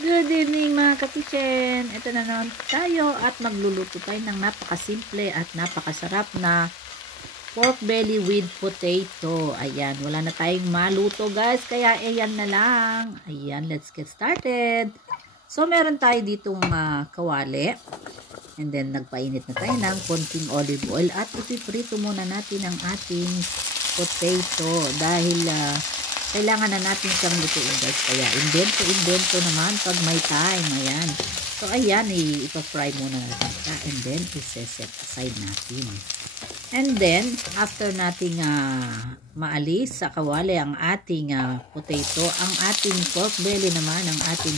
Good evening mga ka-kitchen. Ito na naman tayo at magluluto tayo ng napakasimple at napakasarap na pork belly with potato. Ayan, wala na tayong maluto guys, kaya ayan na lang. Ayan, let's get started. So meron tayo ditong kawali. And then nagpainit na tayo ng konting olive oil at ipiprito muna natin ang ating potato dahil kailangan na natin siyang lutuin guys. Kaya invento naman pag may time. Ayan. So ayan, ipa-fry muna natin siya. And then i-set aside natin. And then after nating maalis sa kawali ang ating potato, ang ating pork belly naman, ang ating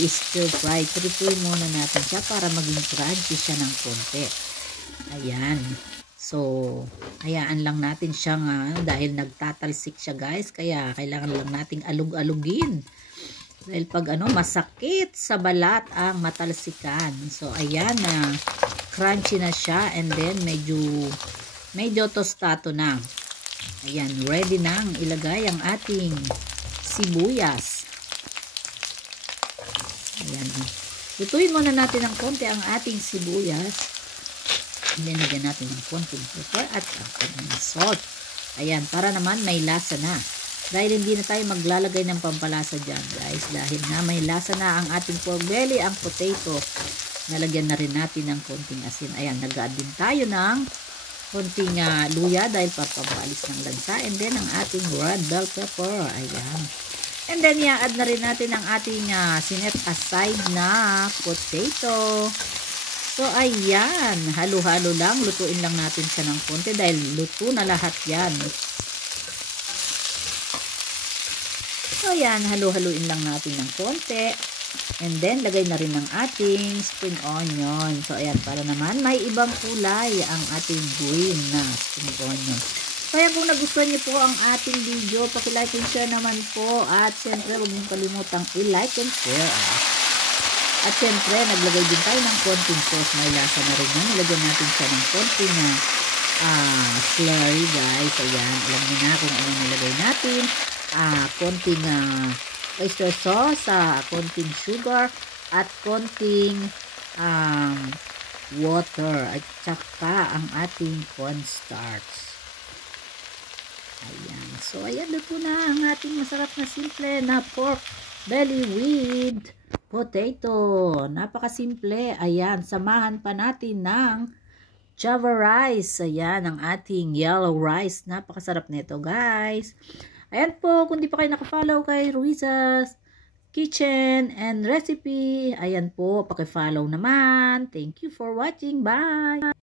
i-stir fry. Prituin muna natin siya para maging crunchy siya ng konti. Ayan. So, hayaan lang natin siyang dahil nagtatalsik siya guys. Kaya kailangan lang nating alug-alugin. Dahil pag masakit sa balat ang matalsikan. So, ayan na crunchy na siya. And then, medyo tostado na. Ayan, ready nang ilagay ang ating sibuyas. Ayan. Lutuin muna natin ng konti ang ating sibuyas. Nilagyan natin ng konting pepper at konting salt. Ayan, para naman may lasa na. Dahil hindi na tayo maglalagay ng pampalasa dyan, guys. Dahil na may lasa na ang ating pork belly, ang potato. Nalagyan na rin natin ng konting asin. Ayan, nag-add din tayo ng konting luya dahil papabalis ng lansa. And then, ang ating red bell pepper. Ayan. And then, i-add na rin natin ang ating sinet aside na potato. So, ayan. Halo-halo lang. Lutuin lang natin siya ng konti dahil luto na lahat yan. So, ayan. Halo-haluin lang natin ng konti. And then, lagay na rin ng ating spring onion. So, ayan. Para naman may ibang kulay ang ating green na spring onion. So, ayan. Kung nagustuhan niyo po ang ating video, paki-like and share naman po. At, syempre, huwag niyong kalimutang i-like and share. At syempre, naglagay din tayo ng konting sauce. May lasa na rin yan. Nilagyan natin siya ng konting slurry, guys. Ayan, alam niyo na kung anong nilagay natin. Konting oyster sauce, konting sugar, at konting water. At saka ang ating cornstarch. Ayan. So, ayan, luto na ang ating masarap na simple na pork belly with potato. Napakasimple. Ayan, samahan pa natin ng Java rice. Ayan, ang ating yellow rice. Napakasarap nito, guys. Ayan po, kung di pa kayo nakafollow kay Ruiza's Kitchen and Recipe, ayan po, paki-follow naman. Thank you for watching. Bye!